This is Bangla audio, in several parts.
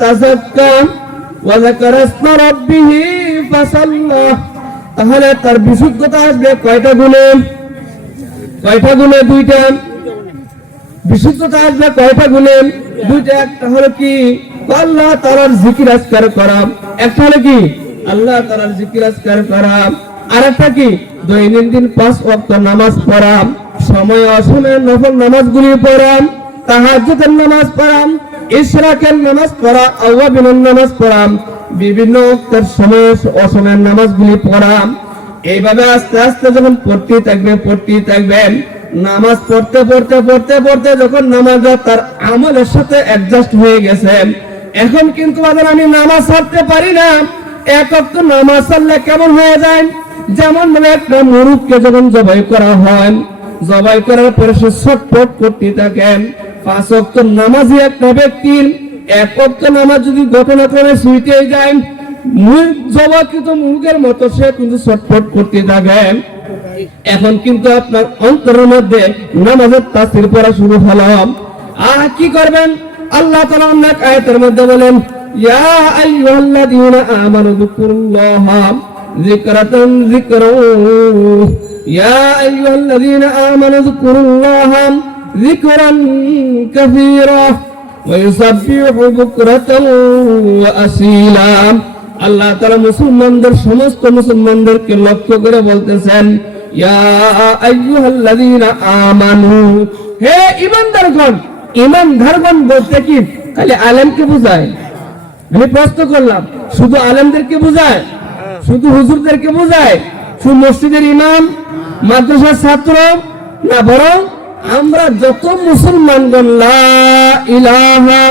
তাযাক্কা ওয়া যাকারা ইসমা রাব্বিহি ফাসাল্লা। তাহলে তার বিশুদ্ধতা আসবে কয়টা গুণে? কয়টা গুণে? দুইটা। বিশুদ্ধতা আসবে কয়টা গুণে? দুইটা। একটা হলো কি আল্লাহ তাআলার জিকির আজকার করা, একটা হলো কি আল্লাহ তাআলার জিকির আজকার করা, আর একটা কি দৈনন্দিন 5 ওয়াক্ত নামাজ পড়া, সময় অসময়ে নফল নামাজগুলি পড়া, তাহাজ্জুদের নামাজ পড়া, ইশরাকের নামাজ পড়া, আওয়াবিনের নামাজ পড়া, বিভিন্ন ওয়াক্তের সময় অসময়ের নামাজগুলি পড়া। এইভাবে আস্তে আস্তে যখন পড়তে থাকবেন, নামাজ পড়তে পড়তে পড়তে পড়তে যখন নামাজ তার আমলের সাথে অ্যাডজাস্ট হয়ে গেছে, এখন কিন্তু আমি নামাজ ছাড়তে পারি না। এক ওয়াক্ত নামাজ ছাড়লে কেমন হয়ে যায়? যেমন একটা মুরুগকে যখন জবাই করা হয়, জবাই করার পরে সে ছটফট করতে থাকেন। 5 ওয়াক্ত নামাজি একটা ব্যক্তির এক ওয়াক্ত নামাজ যদি ঘটনা করে শুইতে যায়, জবাকৃত মুরগের মতো সে কিন্তু ছটফট করতে থাকে। এখন কিন্তু আপনার অন্তরের মধ্যে নামাজের তাসির পড়া শুরু হলো। কি করবেন? আল্লাহ তাআলা অনেক আয়াতের মধ্যে বলেন, ইয়া আইয়ুহাল্লাযীনা আমানু যিকুরুল্লাহা যিকরাতান যিকরা, ইয়া আইয়ুহাল্লাযীনা আমানু যিকুরুল্লাহা যিকরান কাসীরা ওয়া ইউসাব্বিহু বুকরাতান ওয়া আসীলা। আল্লাহ তাআলা মুসলমানদের, সমস্ত মুসলমানদেরকে লক্ষ্য করে বলতেছেন, ইয়া আইয়ুহাল্লাযীনা আমানু, হে ঈমানদারগণ। ঈমানদারগণ বলতে কি খালি আলেমকে বোঝায়? আমি প্রশ্ন করলাম, শুধু আলেমদেরকে বোঝায়? শুধু হুজুরদেরকে বোঝায়? শুধু মসজিদের ইমাম, মাদ্রাসার ছাত্র না, বরং আমরা যত মুসলমানগণ লা ইলাহা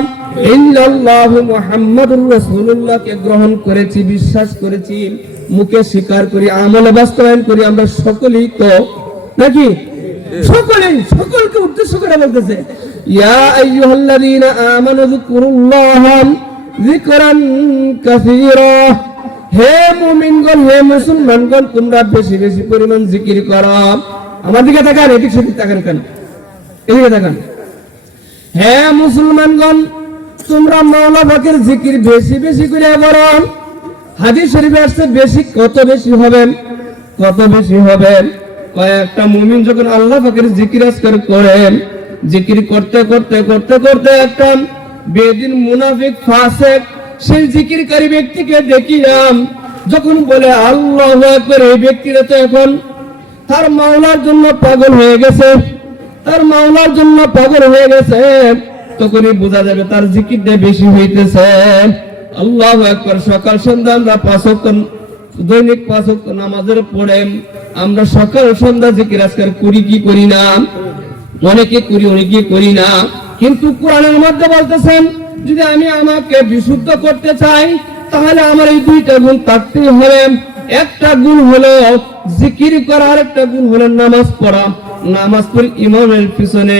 ইল্লাল্লাহু মুহাম্মাদুর রাসূলুল্লাহকে গ্রহণ করেছি, বিশ্বাস করেছি, মুখে স্বীকার করি, আমলে বাস্তবায়ন করি, আমরা সকলেই তো নাকি? সকলকে উদ্দেশ্য করে বলতেছে, ইয়া আইয়ুহাল্লাযীনা আমানু যিকুরুল্লাহা যিকরান কাসীরা, হে মুমিনগণ, হে মুসলমানগণ, তোমরা বেশি বেশি পরিমাণ জিকির করো। আমার দিকে তাকান, এদিক সেদিক তাকান কেন? এদিকে তাকান। হে মুসলমানগণ, তোমরা মাওলা পাকের জিকির বেশি বেশি করে করো। হাদিস শরীফে আসছে বেশি, কত বেশি হবেন? কত বেশি হবেন? কয়েকটা মুমিন যখন আল্লাহ পাকের জিকির আজকার করেন, জিকির করতে করতে করতে করতে একটা বেদিন মুনাফিক ফাসিক সেই জিকিরকারী ব্যক্তিকে দেখিলাম, যখন বলে আল্লাহু আকবার, এই ব্যক্তিরা তো এখন তার মাওলার জন্য পাগল হয়ে গেছে, তার মাওলার জন্য পাগল হয়ে গেছে। তখনই বোঝা যাবে তার জিকিরটা বেশি হইতেছে। আল্লাহু আকবার। সকাল সন্ধ্যা আমরা 5 ওয়াক্ত দৈনিক 5 ওয়াক্ত নামাজের পড়ে আমরা সকাল সন্ধ্যা জিকির আজকার করি কি করি না? অনেকে করি, অনেকে করি না। কিন্তু কোরআনের মধ্যে বলতেছেন, যদি আমি আমাকে বিশুদ্ধ করতে চাই তাহলে আমার এই দুইটা গুণ থাকতেই হবে। একটা গুণ হলো জিকির করা, আর একটা গুণ হলো নামাজ পড়া। নামাজ পড়ি ইমামের পিছনে,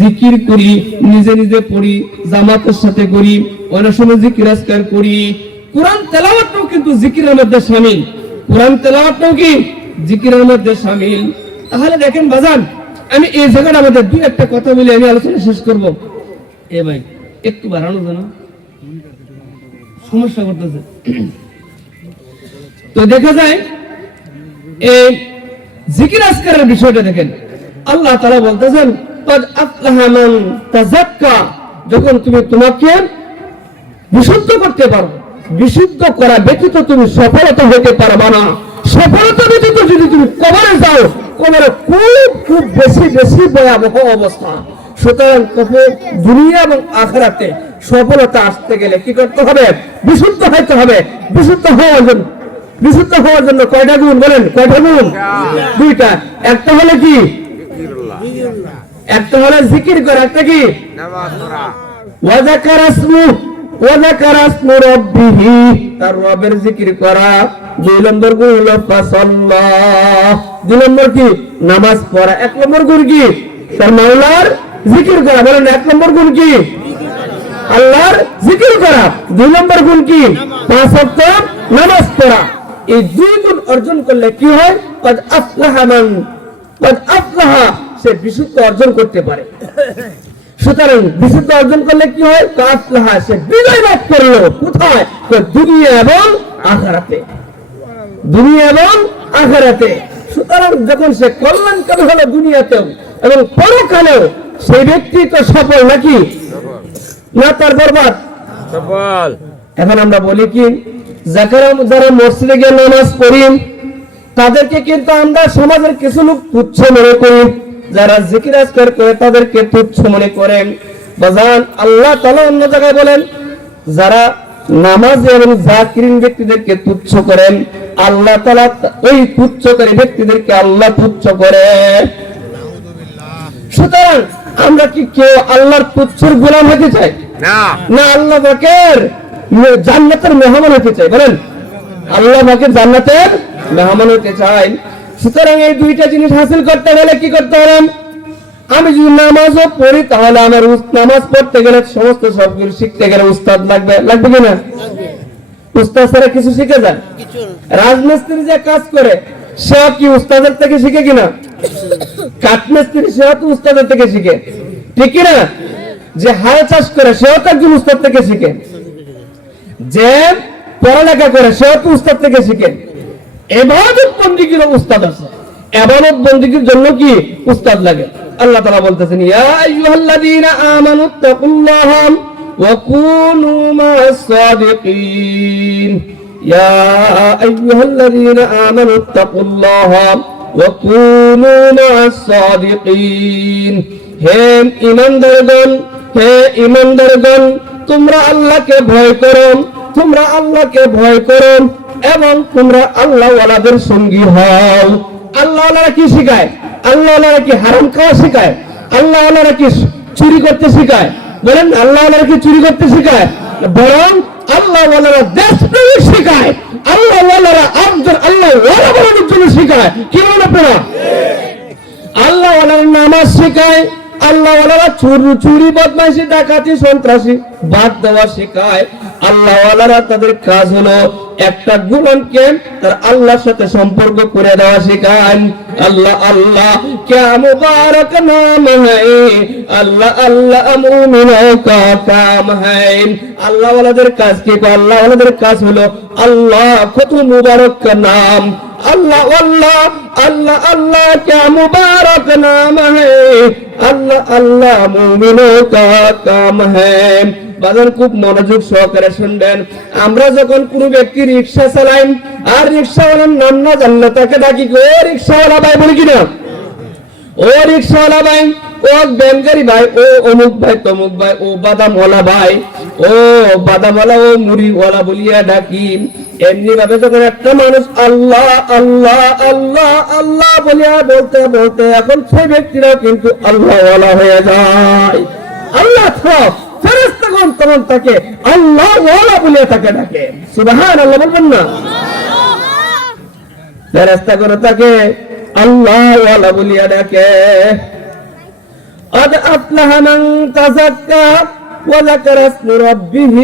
জিকির করি নিজে নিজে পড়ি, জামাতের সাথে করি, অনেক সময় জিকির আজকার করি। কোরআন তেলাওয়াতটাও কিন্তু জিকিরের মধ্যে শামিল। কোরআন তেলাওয়াতটাও কি জিকিরের মধ্যে শামিল। তাহলে দেখেন বাজান, আমি এই জায়গাটা আমাদের দুই একটা কথা বলে আমি আলোচনা শেষ করব। এ ভাই একটু বাড়ানো জানো, সমস্যা করতেছে। তো দেখা যায় এই জিকির আজকারের বিষয়টা দেখেন, আল্লাহ তাআলা বলতেছেন, ক্বাদ আফলাহা মান তাযাক্কা, যখন তুমি তোমাকে বিশুদ্ধ করতে পারো, বিশুদ্ধ করা ব্যতীত তুমি সফলতা হতে পারবে না। সফলতা ব্যতীত যদি তুমি কবরে যাও, কবরে খুব খুব বেশি বেশি ভয়াবহ অবস্থা। সুতরাং দুনিয়া এবং আখিরাতে সফলতা আসতে গেলে কি করতে হবে? বিশুদ্ধ হতে হবে। বিশুদ্ধ হওয়ার জন্য কয়টা গুণ বলেন? কয়টা গুণ? দুইটা। একটা হলো কি? একটা হলো জিকির করা, একটা কি? নামাজ পড়া। ওয়া যাকারা ইসমু রাব্বিহি, তার রবের জিকির করা। 2 নম্বর গুণ হলো ফাসাল্লাহ। 2 নম্বর কি? নামাজ পড়া। 1 নম্বর গুণ কি? তার মাওলার জিকির করা। বলেন 1 নম্বর গুণ কি? আল্লাহর জিকির করা। 2 নম্বর গুণ কি? 5 ওয়াক্ত নামাজ পড়া। এই 2 গুণ অর্জন করলে কি হয়? ক্বাদ আফলাহা, সে বিশুদ্ধ অর্জন করতে পারে। সুতরাং বিশুদ্ধ অর্জন করলে কি হয়? কাফলাহা, সে বিজয় লাভ করলো। কোথায়? দুনিয়া এবং আখিরাতে। দুনিয়া এবং আখিরাতে। সুতরাং যখন সে কল্যাণকারী হলো দুনিয়াতেও এবং পরকালেও, সেই ব্যক্তি তো সফল নাকি না তার বরবাদ? সফল। এখন আমরা বলি কি, যারা মসজিদে গিয়ে নামাজ পড়ি তাদেরকে কিন্তু আমরা সমাজের কিছু লোক তুচ্ছ মনে করি, যারা জিকির আজকার করে তাদেরকে তুচ্ছ মনে করেন। বাজান, আল্লাহ তাআলা অন্য জায়গায় বলেন, যারা নামাজ এবং জাকিরিন ব্যক্তিদেরকে তুচ্ছ করেন, আল্লাহ তাআলা ওই তুচ্ছকারী ব্যক্তিদেরকে আল্লাহ তুচ্ছ করে। সুতরাং আমরা কি কেউ আল্লাহর তুচ্ছের গোলাম হতে চাই? না, আল্লাহ পাকের জান্নাতের মেহমান হতে চাই। বলেন, আল্লাহ পাকের জান্নাতের মেহমান হতে চাই। সুতরাং এই দুইটা জিনিস হাসিল করতে গেলে কি করতে হবে? আমি যদি নামাজও পড়ি, তাহলে আমার নামাজ পড়তে গেলে সমস্ত সবগুলো শিখতে গেলে উস্তাদ লাগবে কিনা? উস্তাদ ছাড়া কিছু শিখে যায়? রাজমিস্ত্রি যে কাজ করে সে কি উস্তাদের থেকে শিখে কিনা? কাঠমিস্ত্রি সেও তো উস্তাদের থেকে শিখে, ঠিক কিনা? যে হাল চাষ করে সেও তো একজন উস্তাদ থেকে শিখে, যে পড়ালেখা করে সেও তো উস্তাদ থেকে শিখে। ইবাদত বন্দেগীর উস্তাদ আছে, ইবাদত বন্দেগীর জন্য কি উস্তাদ লাগে? আল্লাহ তাআলা বলতেছেন, ইয়া আইয়ুহাল্লাযীনা আমানুত্তাকুল্লাহা ওয়া কুনু মা'আস সাদিকিন। ইয়া আইয়ুহাল্লাযীনা আমানুত্তাকুল্লাহা ওয়া কুনু মা'আস সাদিকিন। হে ঈমানদারগণ, হে ঈমানদারগণ, তোমরা আল্লাহকে ভয় করো, তোমরা আল্লাহকে ভয় করো এবং তোমরা আল্লাহওয়ালাদের সঙ্গী হও। আল্লাহওয়ালারা কি শিখায়? আল্লাহওয়ালারা কি হারাম খাওয়া শিখায়? আল্লাহওয়ালারা কি চুরি করতে শিখায়? বলেন, আল্লাহওয়ালারা কি চুরি করতে শিখায়? বরং আল্লাহওয়ালারা দেশপ্রেমিক শিখায়। আল্লাহওয়ালারা আল্লাহওয়ালা বানানোর জন্য শিখায়। কি বলেন আপনারা? আল্লাহওয়ালারা নামাজ শিখায়, আল্লাহওয়ালারা চুরি বদমাইশি ডাকাতি সন্ত্রাসী বাদ দেওয়া শেখায়। আল্লাহওয়ালারা তাদের কাজ হলো একটা গোলামকে তার আল্লাহর সাথে সম্পর্ক করে দেওয়া শেখায়। আল্লাহ আল্লাহ क्या मुबारक नाम है, আল্লাহ আল্লাহ মুমিনোं का काम है। আল্লাহওয়ালাদের কাজ কি? আল্লাহওয়ালাদের কাজ হলো আল্লাহ কত মুবারক का नाम। अल्लाह अल्लाह अल्लाह अल्लाह क्या मुबारक नाम है, अल्लाह अल्लाह मुमिनों का काम है। বাজার খুব মনোযোগ সহকারে শুনবেন। আমরা যখন কোনো ব্যক্তি রিকশা চালাই আর রিকশাওয়ালার নাম না জানলে তাকে ডাকি ও রিকশাওয়ালা ভাই বলি কিনা? ও রিকশাওয়ালা ভাই, ও ব্যাংকারি ভাই, ও অমুক ভাই তমুক ভাই, ও বাদামওয়ালা ভাই, ও বাদামওয়ালা, ও মুড়িওয়ালা বলিয়া ডাকি। এমনি ভাবে যখন একটা মানুষ আল্লাহ আল্লাহ আল্লাহ আল্লাহ বলিয়া বলতে বলতে এখন সেই ব্যক্তিরাও কিন্তু আল্লাহওয়ালা হয়ে যায়। আল্লাহ ফেরেশতাগণ তখন তাকে আল্লাহওয়ালা বলিয়া তাকে ডাকে। সুবহানাল্লাহ বলবেন না? ফেরেশতাগণ তাকে আল্লাহওয়ালা বলিয়া ডাকে। قد أفلح من تزكى وذكر اسم ربه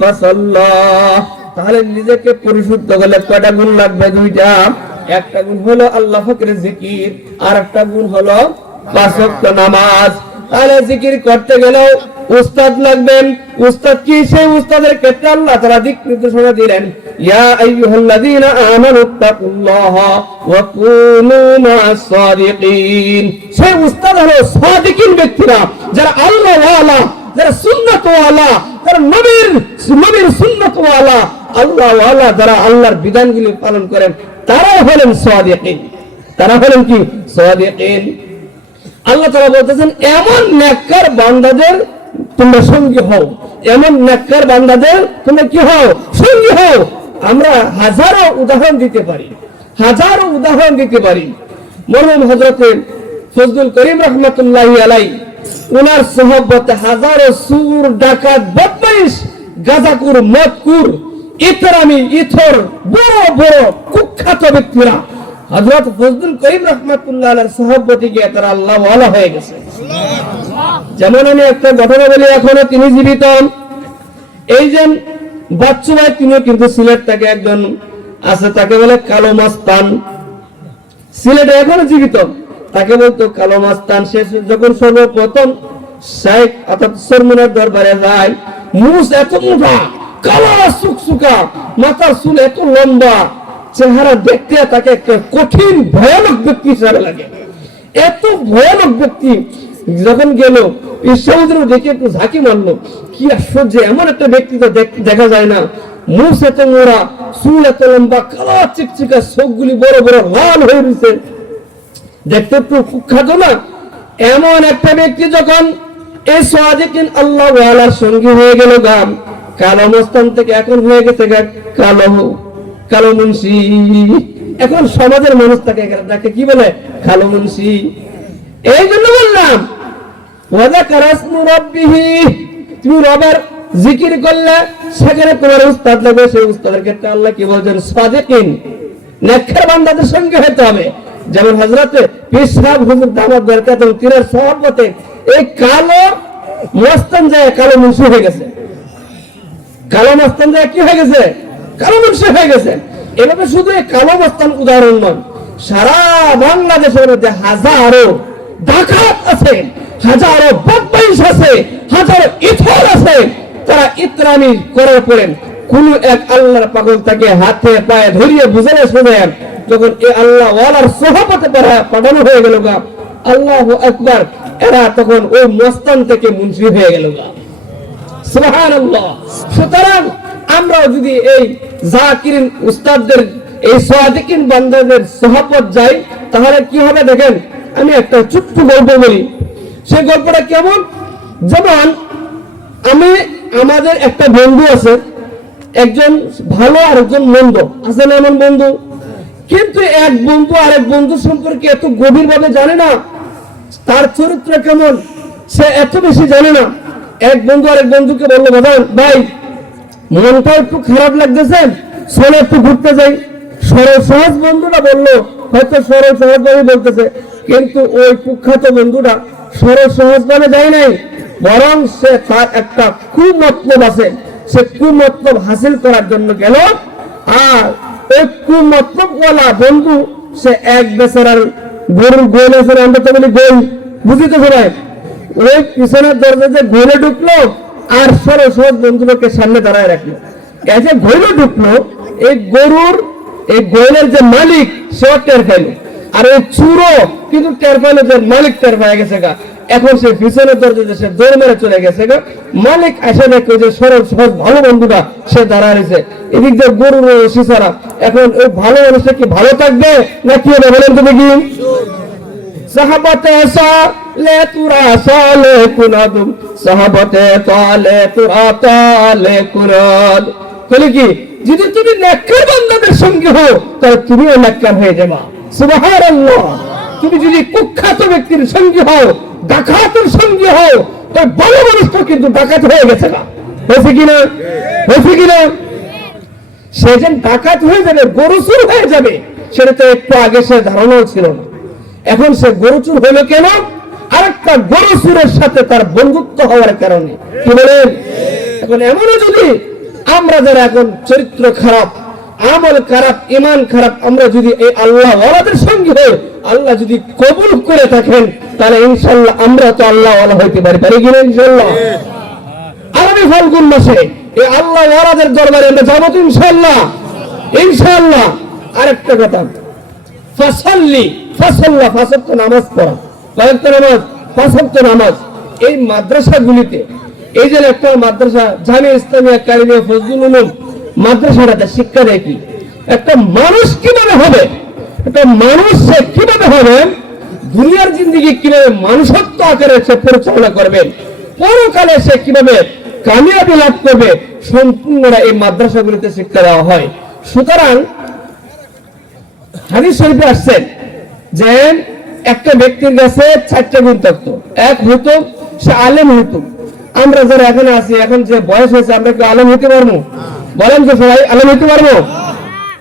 فصلى। তাহলে নিজেকে পরিশুদ্ধ করলে কয়টা গুণ লাগবে? দুইটা। একটা গুণ হলো আল্লাহ পাকের জিকির, আর একটা গুণ হলো পাঁচ ওয়াক্ত নামাজ। তাহলে জিকির করতে গেলেও উস্তাদ লাগবেন। উস্তাদ কি? সেই উস্তাদের ক্ষেত্রে আল্লাহ তাআলা দিক নির্দেশনা দিলেন, ইয়া আইয়ুহাল্লাযীনা আমানুত্তাকুল্লাহা ওয়া কুনু মা'আস সাদিকিন। সেই উস্তাদ হলো সাদিকিন ব্যক্তিরা, যারা আল্লাহওয়ালা, যারা সুন্নাতওয়ালা, যারা নবীর সুন্নাতওয়ালা, আল্লাহওয়ালা, যারা আল্লাহর বিধানগুলি পালন করেন, তারা হলেন সাদিকিন। তারা হলেন কি? সাদিকিন। আল্লাহ তাআলা বলতেছেন, এমন নেককার বান্দাদের তোমরা সঙ্গী হও, এমন নেককার বান্দাদের তোমরা কি হও? সঙ্গী হও। আমরা হাজারো উদাহরণ দিতে পারি, হাজারো উদাহরণ দিতে পারি। মরহুম হযরত ফজলুল করিম রাহমাতুল্লাহি আলাইহি, ওনার সোহবতে হাজারো সুর, ডাকাত, বদমাইশ, গাঁজাখোর, মদখোর, ইতরামি, ইথর, বড় বড় কুখ্যাত ব্যক্তিরা হযরত ফজলুল করিম রাহমাতুল্লাহ আলাইহির সোহবতে গিয়ে তারা আল্লাহওয়ালা হয়ে গেছে। যেমন আমি একটা ঘটনা বলি, এখনো তিনি জীবিত। এই যে বাচ্চু ভাই, তিনিও কিন্তু সিলেট থেকে একজন আছে, তাকে বলে কালো মাস্তান। সিলেটে এখনো জীবিত, তাকে বলতো কালো মাস্তান। সে যখন সর্বপ্রথম শেখ অর্থাৎ সরমুনার দরবারে যায়, মুস এত মোটা, কালা সুকসুকা, মাথার চুল এত লম্বা, চেহারা দেখতে তাকে একটা কঠিন ভয়ানক ব্যক্তি হিসাবে লাগে। এত ভয়ানক ব্যক্তি যখন গেল ঈশ্বর দেখে একটু ঝাঁকি মারলো, কি আশ্চর্য, এমন একটা ব্যক্তি তো দেখা যায় না, মুস এত মোড়া, চুল এত লম্বা, কালা চিকচিকা, চোখগুলি বড় বড় লাল হয়ে রয়েছে, দেখতে একটু কুখ্যাত না। এমন একটা ব্যক্তি যখন এই সাদিকিন আল্লাহ ওয়ালার সঙ্গী হয়ে গেল, গাম কালো মস্তান থেকে এখন হয়ে গেছে কালো কালো মুন্সি। এখন সমাজের মানুষ তাকে কি বলে? কালো মুন্সি। এই জন্য বললাম তুমি রবের জিকির করলে সেখানে তোমার উস্তাদ লাগবে, সেই উস্তাদের ক্ষেত্রে আল্লাহ কি বলছেন? সাদিকিন, নেককার বান্দাদের সঙ্গে হতে হবে। যেমন হযরতে পীর সাহেব হুজুর দামাত বরকত পীরের সহবতে এই কালো মস্তান যায় কালো মুন্সি হয়ে গেছে, কালো মস্তান যায় কি হয়ে গেছে? কালো মুন্সি হয়ে গেছে। এভাবে শুধু এই কালো মস্তান উদাহরণ নয়, সারা বাংলাদেশের মধ্যে হাজারো ডাকাত আছে, হাজারো বদমাইশ আছে, হাজারো ইথর আছে, তারা ইতরামি করার পরে কোন এক আল্লাহর পাগল তাকে হাতে পায়ে ধরিয়ে বুঝালে শোনেন, যখন এই আল্লাহ ওয়ালার সোহবতে পাঠানো হয়ে গেল গা, আল্লাহু আকবার, এরা তখন ওই মস্তান থেকে মুন্সি হয়ে গেল গা। সুবহানাল্লাহ। সুতরাং আমরাও যদি এই জাকিরিন উস্তাদদের, এই সাদিকিন বান্দাদের সোহবত যাই, তাহলে কি হবে দেখেন। আমি একটা ছোট্ট গল্প বলি। সেই গল্পটা কেমন? যেমন আমাদের একটা বন্ধু আছে, একজন ভালো আর একজন মন্দ আছে না, এমন বন্ধু। কিন্তু এক বন্ধু আরেক বন্ধু সম্পর্কে এত গভীর ভাবে জানে না, তার চরিত্র কেমন সে এত বেশি জানে না। এক বন্ধু আরেক বন্ধুকে বললো, ভাই মনটা একটু খারাপ লাগতেছে, চলো একটু ঘুরতে যাই। সরল সহজ বন্ধুটা বললো, হয়তো সরল সহজ ভাবে বলতেছে, কিন্তু ওই কুখ্যাত বন্ধুটা সরল সহজ ভাবে যায় নাই, বরং সে তার একটা কুমতলব আছে, সে কুমতলব হাসিল করার জন্য গেল। আর ওই কুমতলবওয়ালা বন্ধু সে এক বেচারার গরুর গোল আছে, আমরা তো বলি গোল, বুঝি তো সবাই, ওই পিছনের দরজাতে গোলে ঢুকলো আর সরল সহজ বন্ধুকে সামনে দাঁড়ায় রাখলো। এই যে গোলে ঢুকলো, এই গরুর এই গোলের যে মালিক সেও টের পাইলো, আর ওই চুরো কিন্তু টের পাইলো যে মালিক টের পাই গেছে গা। এখন সে পিছনের দরজাতে সে দৌড় মেরে চলে গেছে গা। মালিক এসে দেখে যে সরল সহজ ভালো বন্ধুটা সে দাঁড়ায় রয়েছে, এদিক দিয়ে গরুর শিশারা। এখন ওই ভালো মানুষটা কি ভালো থাকবে না কি হবে বলেন তো দেখি? সাহাবতে সালে তুরা সালে কুনাদুম, সাহাবতে তালে তুরা তালে কুনাদ। তাহলে কি, যদি তুমি নেককার বান্দাদের সঙ্গে হও তাহলে তুমিও নেককার হয়ে যাবা। সুবহানাল্লাহ। তুমি যদি কুখ্যাত ব্যক্তির সঙ্গে হও, ডাকাতের সঙ্গে হও, তাই বড় মানুষটা কিন্তু ডাকাত হয়ে গেছে না, হয়েছে কিনা? হয়েছে কিনা? সে যেন ডাকাত হয়ে যাবে, গরু চুর হয়ে যাবে, সেটা তো একটু আগে সে ধারণাও ছিল না। এখন সে গরু চুর হলো কেন? আরেকটা গরু চুরের সাথে তার বন্ধুত্ব হওয়ার কারণে। কি বলেন? এখন এমনও যদি আমরা যারা এখন চরিত্র খারাপ, আমল খারাপ, ইমান খারাপ, আমরা যদি এই আল্লাহ ওয়ালাদের সঙ্গে হই, আল্লাহ যদি কবুল করে থাকেন, তাহলে ইনশাআল্লাহ আমরা তো আল্লাহ ওয়ালা হইতে পারি কিনা? ইনশাআল্লাহ। আরবি ফাল্গুন মাসে এই আল্লাহ ওয়ালাদের দরবারে আমরা যাবো তো ইনশাআল্লাহ। ইনশাআল্লাহ। আরেকটা কথা, ফাসাল্লি, ফাসাল্লাহ, পাঁচ ওয়াক্ত নামাজ পড়া, কয়েকটা নামাজ, পাঁচ ওয়াক্ত নামাজ। এই মাদ্রাসাগুলিতে, এই যে একটা মাদ্রাসা জামিয়া ইসলামিয়া কারিমিয়া ফজলুল উলুম মাদ্রাসাটাতে শিক্ষা দেয় কি একটা মানুষ কিভাবে হবে, একটা মানুষ সে কিভাবে হবে, দুনিয়ার জিন্দেগি কিভাবে মানুষত্ব আকারে সে পরিচালনা করবেন, পরকালে সে কিভাবে কামিয়াবি লাভ করবে, সম্পূর্ণরা এই মাদ্রাসাগুলিতে শিক্ষা দেওয়া হয়। সুতরাং হাদিস শরীফে আসছে যে একটা ব্যক্তির কাছে 4টা গুণ থাকতো। এক হইতো সে আলেম হইতো। আমরা যারা এখানে আছি, এখন যে বয়স হয়েছে, আমরা কি আলেম হইতে পারবো? বলেন তো সবাই, আলেম হইতে পারবো?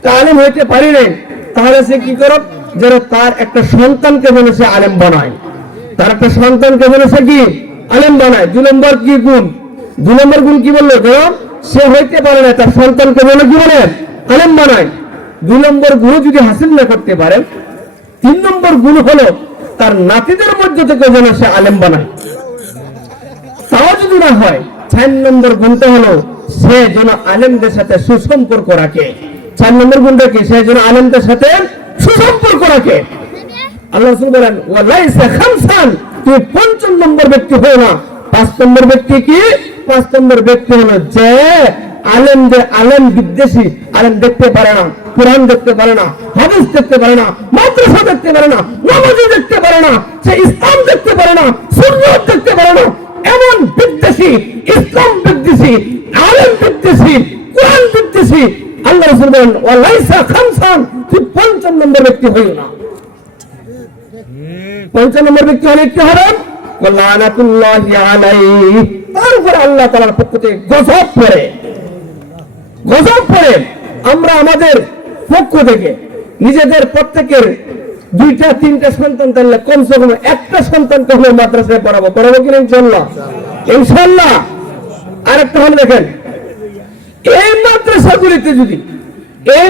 তা আলেম হইতে পারি নাই, তাহলে সে কি করো, যেন তার একটা সন্তানকে যেন সে আলেম বানায়, তার একটা সন্তানকে যেন সে কি আলেম বানায়। 2 নম্বর কি গুণ? 2 নম্বর গুণ কি বললো? যেন সে হইতে পারে না, তার সন্তানকে যেন কি বলে আলেম বানায়। 2 নম্বর গুণ যদি হাসিল না করতে পারে, 3 নম্বর গুণ হলো তার নাতিদের মধ্যে থেকে যেন সে আলেম বানায়। যদি না হয়, 4 নম্বর গুণটা হলো সে যেন আলেমদের সাথে সুসম্পর্ক রাখে। 4 নম্বর গুণটা কি? সে যেন আলেমদের সাথে সুসম্পর্ক রাখে। আল্লাহ রাসূল বলেন ওয়ালাইসা খামসান, তুই 5 নম্বর ব্যক্তি হও না। 5 নম্বর ব্যক্তি কি? 5 নম্বর ব্যক্তি হলো যে আলেম বিদ্বেষী, আলেম দেখতে পারে না, কোরআন দেখতে পারে না, হাদিস দেখতে পারে না, মাদ্রাসা দেখতে পারে না, নামাজি দেখতে পারে না, সে ইসলাম দেখতে পারে না, সুন্নাত দেখতে পারে না, এমন বিদ্বেষী, ইসলাম বিদ্বেষী, আলেম বিদ্বেষী, কোরআন বিদ্বেষী। আল্লাহ রাসূল বলেন ওয়ালাইসা খামসান, তুই 5 নম্বর ব্যক্তি হইও না। 5 নম্বর ব্যক্তি হলে কি হবে? লানাতুল্লাহি আলাইহি, তার উপর আল্লাহ তাআলার পক্ষ থেকে গজব পড়ে। আমরা আমাদের পক্ষ থেকে নিজেদের প্রত্যেকের 2-3টা সন্তান তাহলে কমসে কম একটা সন্তানকে হলে মাদ্রাসায় পড়াবো কিনা ইনশাআল্লাহ? ইনশাআল্লাহ। আরেকটা হলো দেখেন, এই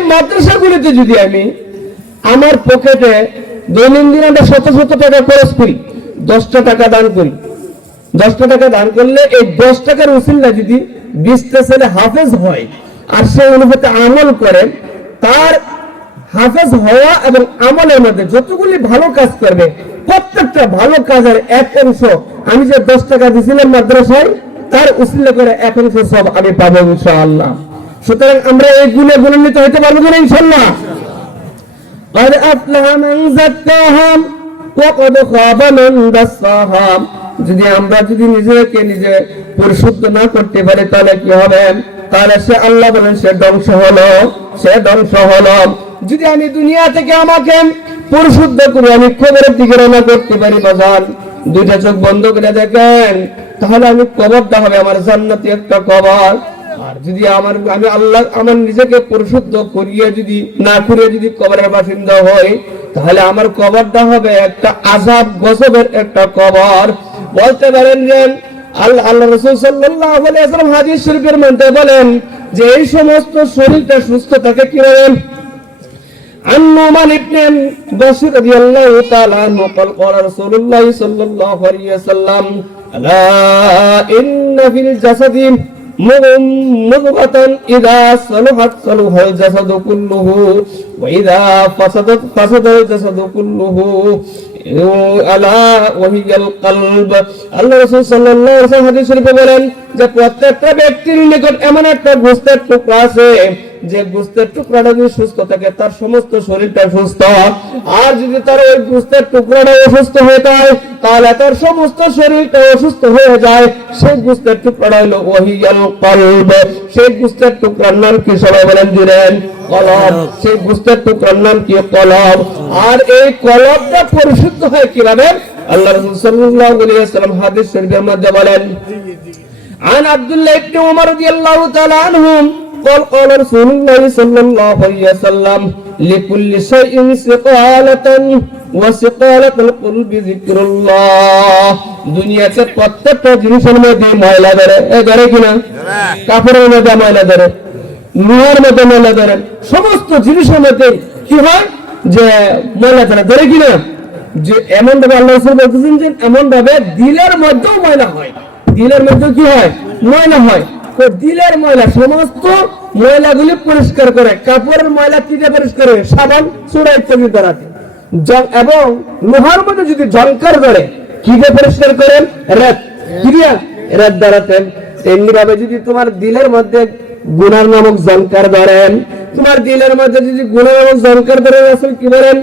মাদ্রাসাগুলিতে যদি আমি আমার পকেটে দৈনন্দিন আমরা 100 টাকা খরচ করি, 10টা টাকা দান করি, 10টা টাকা দান করলে এই 10 টাকার উসিলা যদি 20টা ছেলে হাফেজ হয় আর সে অনুপাতে আমল করে, তার হাফেজ হওয়া এবং আমলের মধ্যে যতগুলি ভালো কাজ করবে, প্রত্যেকটা ভালো কাজের এক অংশ আমি যে 10 টাকা দিয়েছিলাম মাদ্রাসায়, তার উসিলা করে এক অংশ সব আমি পাবো ইনশাআল্লাহ। সুতরাং আমরা এই গুণে গুণান্বিত হতে পারবো কিনা ইনশাআল্লাহ? قد أفلح من زكاها وقد خاب من دساها। যদি নিজেকে নিজে পরিশুদ্ধ না করতে পারে তাহলে কি হবে? তাহলে সে আল্লাহ বলেন সে ধ্বংস হলো। যদি আমি দুনিয়া থেকে আমাকে পরিশুদ্ধ করে আমি কবরের দিকে রওনা করতে পারি, বাজান 2টা চোখ বন্ধ করে দেখেন, তাহলে আমি কবরটা হবে আমার জান্নাতি একটা কবর। আর যদি আমি আল্লাহ আমার নিজেকে পরিশুদ্ধ করিয়ে যদি না করিয়ে যদি কবরের বাসিন্দা হই, তাহলে আমার কবরটা হবে একটা আযাব গজবের একটা কবর। বলতে পারেন যে আল্লাহ রাসূল সাল্লাল্লাহু আলাইহি ওয়াসাল্লাম হাদিস শরীফের মধ্যে বলেন যে এই সমস্ত শরীরটা সুস্থ থাকে কিভাবে? আন-নুমান ইবনে বাশির রাদিয়াল্লাহু তাআলা আনহু قال رسول الله صلى الله عليه وسلم আলা ইন্না ফিল জাসাদি مضغة إذا صلحت صلح الجسد كله وإذا فسدت فسد الجسد كله ألا وهي القلب। আল্লাহ রাসূল সাল্লাল্লাহু আলাইহি ওয়াসাল্লাম হাদিস শরীফে বলেন যে প্রত্যেকটা ব্যক্তির নিকট এমন একটা গোশতের টুকরা আছে, যে গোশতের টুকরাটা যদি সুস্থ থাকে তার সমস্ত শরীরটা সুস্থ, আর যদি তার ওই গোশতের টুকরাটা অসুস্থ হয়ে যায় তাহলে তার সমস্ত শরীরটা অসুস্থ হয়ে যায়। সেই গোশতের টুকরাটা হলো ওয়াহিয়াল কলব। সেই গোশতের টুকরার নাম কি? সবাই বলেন দিলেন কলব। সেই গোশতের টুকরার নাম কি? কলব। আর এই কলবটা পরিশুদ্ধ হয় কিভাবে? আল্লাহ রাসূল সাল্লাল্লাহু আলাইহি ওয়াসাল্লাম হাদিস শরীফের মধ্যে বলেন عن عبد الله بن عمر رضي الله تعالى عنهم قال رسول الله صلى الله عليه وسلم لكل شيء سقالة وسقالة القلب ذكر الله। দুনিয়াতে প্রত্যেকটা জিনিসের মধ্যে ময়লা ধরে কিনা? কাপড়ের মধ্যে ময়লা ধরে, লোহার মধ্যে ময়লা ধরে, সমস্ত জিনিসের মধ্যে কি হয় যে ময়লা ধরে কিনা? যে এমন ভাবে আল্লাহ রাসূল বলেছেন যে এমন ভাবে দিলের মধ্যেও ময়লা হয়। দিলের মধ্যে কি হয়? ময়লা হয়। তো দিলের ময়লা সমস্ত ময়লাগুলি পরিষ্কার করে। কাপড়ের ময়লা কিভাবে পরিষ্কার করে? সাবান, চুড়া ইত্যাদি দ্বারাতে। এবং লোহার মধ্যে যদি ঝংকার ধরে কিভাবে পরিষ্কার করেন? রেত দ্বারাতে। এমনি ভাবে যদি তোমার দিলের মধ্যে গুনাহ নামক ঝংকার ধরেন, তোমার দিলের মধ্যে যদি গুনাহ নামক ঝংকার ধরে, রাসূল কি বলেন?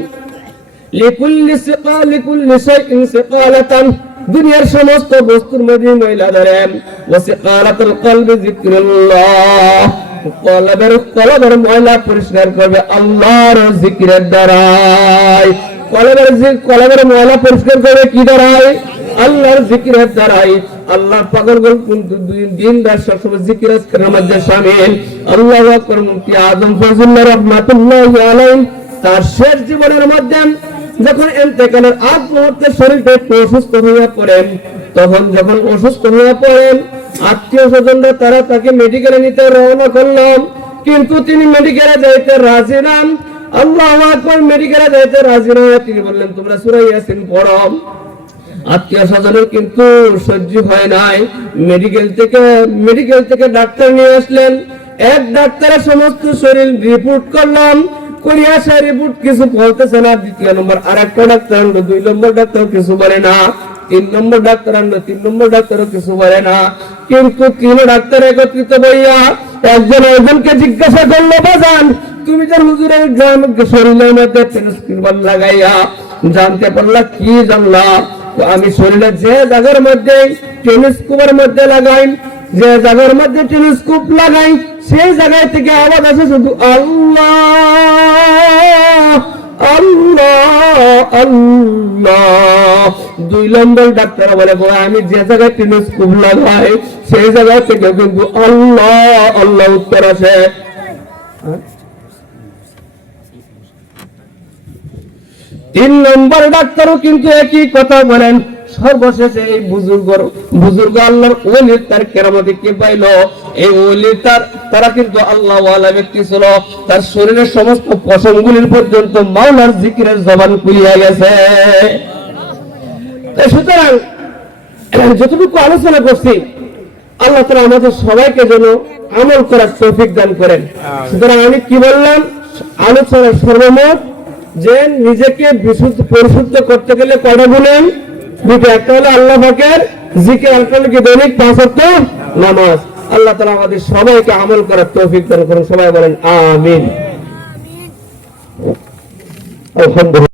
লিকুল্লি শাইইন সিকালাতান, দুনিয়ার সমস্ত বস্তুর মধ্যে ময়লা ধরেন। ওয়াসিকালাতুল কলবি যিকরুল্লাহ, কলবের ময়লা পরিষ্কার করবে আল্লাহর জিকিরের দ্বারাই। কলবের ময়লা পরিষ্কার করবে কি দ্বারাই? আল্লাহর জিকিরের দ্বারাই। আল্লাহ পাগলগণ কিন্তু দিন রাত সবসময় জিকির আজকারের মধ্যে শামিল। আল্লাহু আকবার। মুফতি আযম ফজলুল্লাহ রাহমাতুল্লাহি আলাইহি তার শেষ জীবনের মধ্যে যখন ইন্তেকালের আগ মুহূর্তে শরীরটা একটু অসুস্থ হয়ে পড়েন, তখন যখন অসুস্থ হয়ে পড়েন আত্মীয় স্বজনরা তারা তাকে মেডিকেলে নিতে রওনা করলাম, কিন্তু তিনি মেডিকেলে যাইতে রাজি নন। আল্লাহু আকবার। মেডিকেলে যাইতে রাজি নয়। তিনি বললেন তোমরা সূরা ইয়াসিন পড়ো। আত্মীয় স্বজনের কিন্তু সহ্য হয় নাই। মেডিকেল থেকে ডাক্তার নিয়ে আসলেন। এক ডাক্তারের সমস্ত শরীর রিপোর্ট করলাম, করিয়া সে রিপোর্ট কিছু বলতেছে না। দ্বিতীয় নম্বর আর একটা ডাক্তার আনলো, 2 নম্বর ডাক্তার কিছু বলে না। 3 নম্বর ডাক্তার আনলো, 3 নম্বর ডাক্তারও কিছু বলে না। কিন্তু 3 ডাক্তার একত্রিত বইয়া একজন একজনকে জিজ্ঞাসা করলো, বাজান তুমি যে হুজুরের শরীরের মধ্যে টেলিস্কোপ লাগাইয়া জানতে পারলা, কি জানলা? আমি শরীরে যে জায়গার মধ্যে টেলিস্কোপের মধ্যে লাগাই, যে জায়গার মধ্যে টেলিস্কোপ লাগাই, সেই জায়গায় থেকে আওয়াজ আসে শুধু আল্লাহ আল্লাহ আল্লাহ। 2 নম্বর ডাক্তার বলে, আমি যে জায়গায় টেলিস্কোপ লাগাই সেই জায়গা থেকে কিন্তু আল্লাহ আল্লাহ উত্তর আসে। 3 নম্বর ডাক্তারও কিন্তু একই কথা বলেন। সর্বশেষে এই বুজুর্গ আল্লাহর ওলি তার কেরামতি কি পাইল? এই ওলি তারা কিন্তু আল্লাহ ওয়ালা ব্যক্তি ছিল। তার শরীরের সমস্ত পশমগুলির পর্যন্ত মাওলার জিকিরের জবান খুলিয়া গেছে। সুতরাং যতটুকু আলোচনা করছি, আল্লাহ তাআলা আমাদের সবাইকে যেন আমল করার তৌফিক দান করেন। সুতরাং আমি কি বললাম, আলোচনার সর্বমোট যে নিজেকে পরিশুদ্ধ করতে গেলে কয়টা গুণেন? 2টা। একটা হলো আল্লাহ পাকের জিকির, একটা হলো কি দৈনিক 5 ওয়াক্ত নামাজ। আল্লাহ তাআলা আমাদের সবাইকে আমল করার তৌফিক দান করেন। সবাই বলেন আমিন। আলহামদুলিল্লাহ।